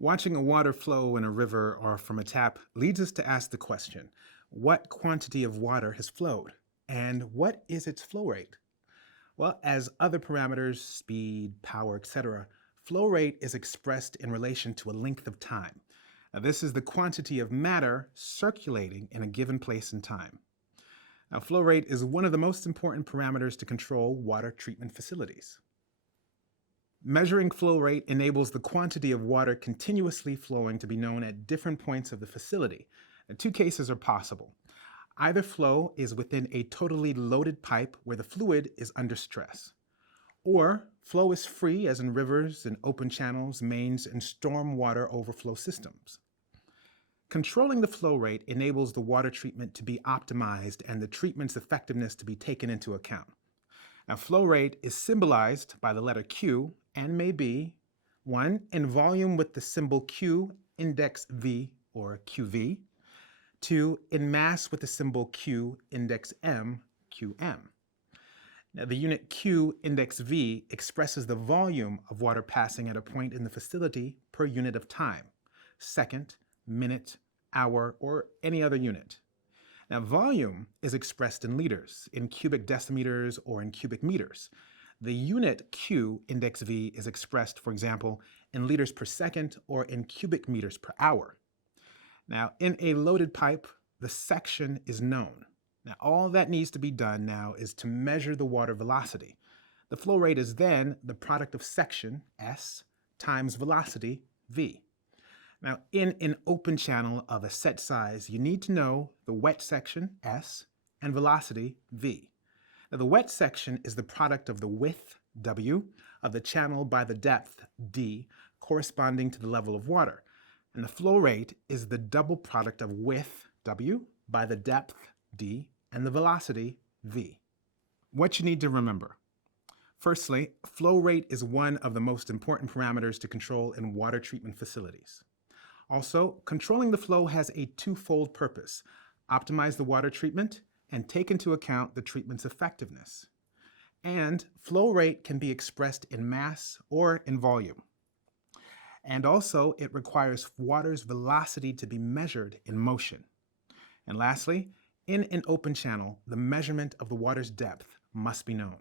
Watching a water flow in a river or from a tap leads us to ask the question, what quantity of water has flowed? And what is its flow rate? Well, as other parameters, speed, power, etc., flow rate is expressed in relation to a length of time. Now, this is the quantity of matter circulating in a given place and time. Now, flow rate is one of the most important parameters to control water treatment facilities. Measuring flow rate enables the quantity of water continuously flowing to be known at different points of the facility. Two cases are possible. Either flow is within a totally loaded pipe where the fluid is under stress, or flow is free as in rivers and open channels, mains, and storm water overflow systems. Controlling the flow rate enables the water treatment to be optimized and the treatment's effectiveness to be taken into account. Now, flow rate is symbolized by the letter Q and may be 1. In volume with the symbol Q, index V or QV, 2. In mass with the symbol Q, index M, QM. Now, the unit Q, index V, expresses the volume of water passing at a point in the facility per unit of time, second, minute, hour, or any other unit. Now, volume is expressed in liters, in cubic decimeters, or in cubic meters. The unit Q, index V, is expressed, for example, in liters per second or in cubic meters per hour. Now, in a loaded pipe, the section is known. Now, all that needs to be done now is to measure the water velocity. The flow rate is then the product of section, S, times velocity, V. Now, in an open channel of a set size, you need to know the wet section, S, and velocity, V. Now, the wet section is the product of the width, W, of the channel by the depth, D, corresponding to the level of water. And the flow rate is the double product of width, W, by the depth, D, and the velocity, V. What you need to remember. Firstly, flow rate is one of the most important parameters to control in water treatment facilities. Also, controlling the flow has a twofold purpose: optimize the water treatment and take into account the treatment's effectiveness. And flow rate can be expressed in mass or in volume. And also, it requires water's velocity to be measured in motion. And lastly, in an open channel, the measurement of the water's depth must be known.